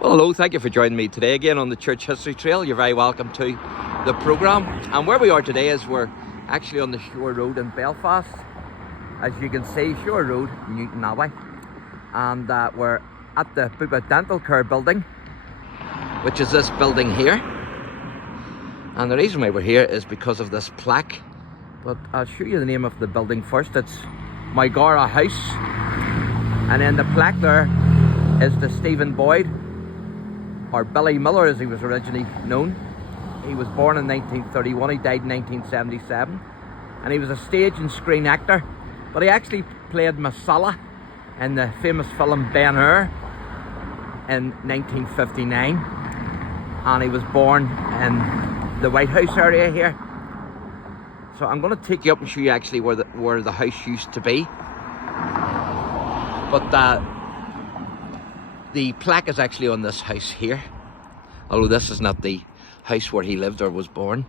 Well, hello, thank you for joining me today again on the Church History Trail. You're very welcome to the programme. And where we are today is we're actually on the Shore Road in Belfast. As you can see, Shore Road, NEWTOWNABBEY. And we're at the Bupa Dental Care building, which is this building here. And the reason why we're here is because of this plaque. But I'll show you the name of the building first. It's Mygara House. And then the plaque there is to Stephen Boyd, or Billy Miller as he was originally known. He was born in 1931, he died in 1977. And he was a stage and screen actor, but he actually played Masala in the famous film Ben-Hur in 1959. And he was born in the White House area here. So I'm going to take you up and show you actually where the house used to be. But the plaque is actually on this house here, although this is not the house where he lived or was born.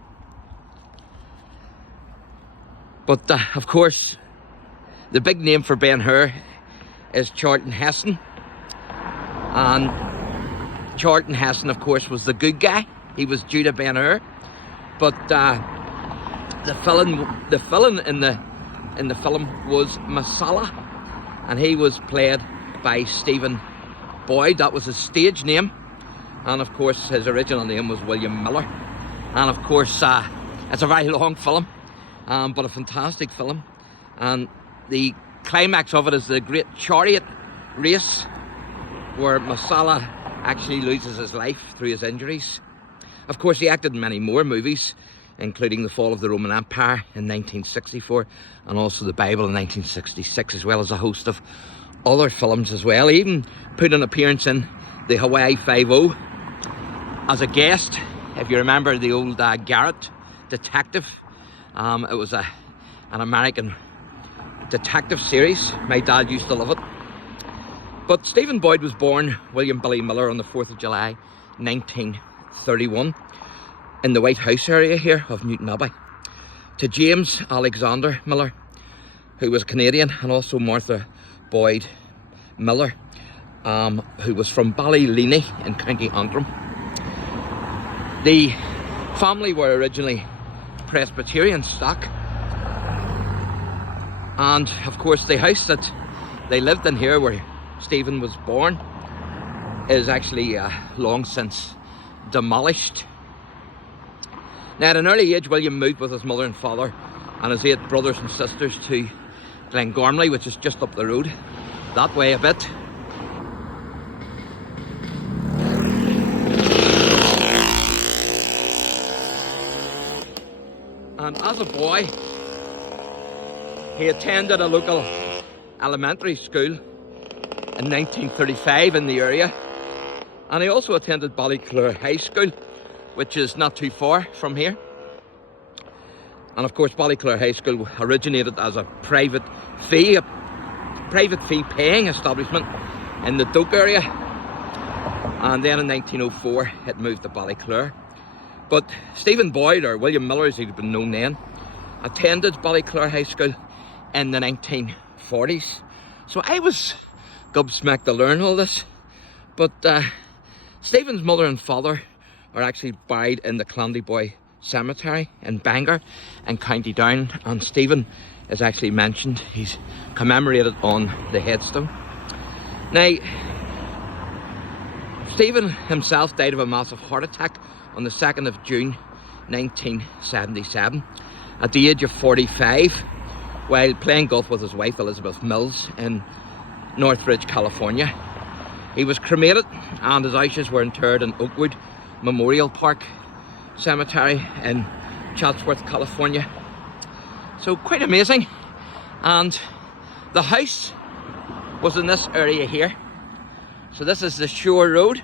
But of course, the big name for Ben-Hur is Charlton Heston. And Charlton Heston, of course, was the good guy. He was Judah Ben-Hur. But the villain in the film was Masala, and he was played by Stephen Boyd. That was his stage name, and of course his original name was William Miller. And of course it's a very long film, but a fantastic film. And the climax of it is the great chariot race, where Masala actually loses his life through his injuries. Of course, he acted in many more movies, including The Fall of the Roman Empire in 1964, and also The Bible in 1966, as well as a host of other films as well. He even put an appearance in the Hawaii Five-0 as a guest. If you remember the old Garrett detective, it was an American detective series. My dad used to love it. But Stephen Boyd was born William Billy Miller on the 4th of July 1931 in the White House area here of NEWTOWNABBEY, to James Alexander Miller, who was Canadian, and also Martha Boyd Miller, who was from Ballyleeny in County Antrim. The family were originally Presbyterian stock, and of course the house that they lived in here, where Stephen was born, is actually long since demolished. Now, at an early age, William moved with his mother and father and his 8 brothers and sisters to Glengormley, which is just up the road that way a bit. And as a boy, he attended a local elementary school in 1935 in the area, and he also attended Ballyclare High School, which is not too far from here. And of course, Ballyclare High School originated as a private fee paying establishment in the DOAGH area, and then in 1904 it moved to Ballyclare. But Stephen Boyd, or William Miller as he'd been known then, attended Ballyclare High School in the 1940s. So I was gobsmacked to learn all this. But Stephen's mother and father are actually buried in the Clandyboy Cemetery in Bangor in County Down, and Stephen is actually mentioned. He's commemorated on the headstone. Now, Stephen himself died of a massive heart attack on the 2nd of June 1977 at the age of 45, while playing golf with his wife Elizabeth Mills in Northridge, California. He was cremated, and his ashes were interred in Oakwood Memorial Park Cemetery in Chatsworth, California. So quite amazing. And the house was in this area here. So this is the Shore Road,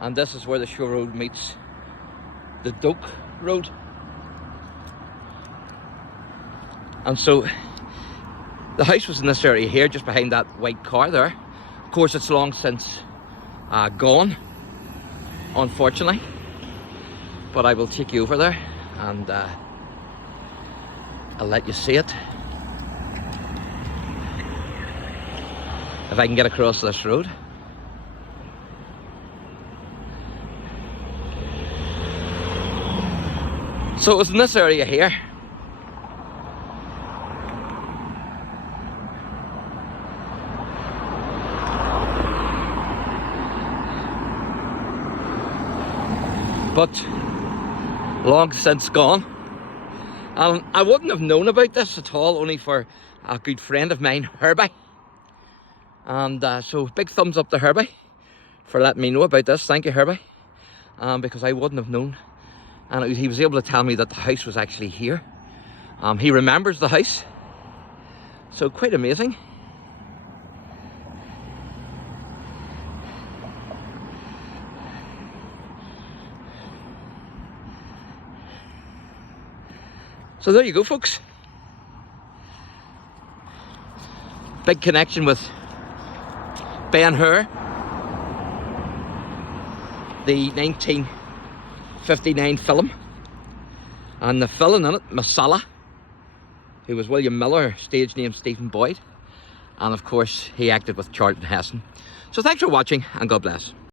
and this is where the Shore Road meets the DOAGH Road. And so the house was in this area here, just behind that white car there. Of course, it's long since gone, unfortunately, but I will take you over there and I'll let you see it. If I can get across this road. So it was in this area here. But long since gone. And I wouldn't have known about this at all, only for a good friend of mine, HUR. And so big thumbs up to HUR for letting me know about this. Thank you, HUR. Because I wouldn't have known. And he was able to tell me that the house was actually here. He remembers the house. So quite amazing. So there you go, folks. Big connection with Ben-Hur, the 1959 film, and the villain in it, Masala, who was William Miller, stage name Stephen Boyd, and of course he acted with Charlton Heston. So thanks for watching, and God bless.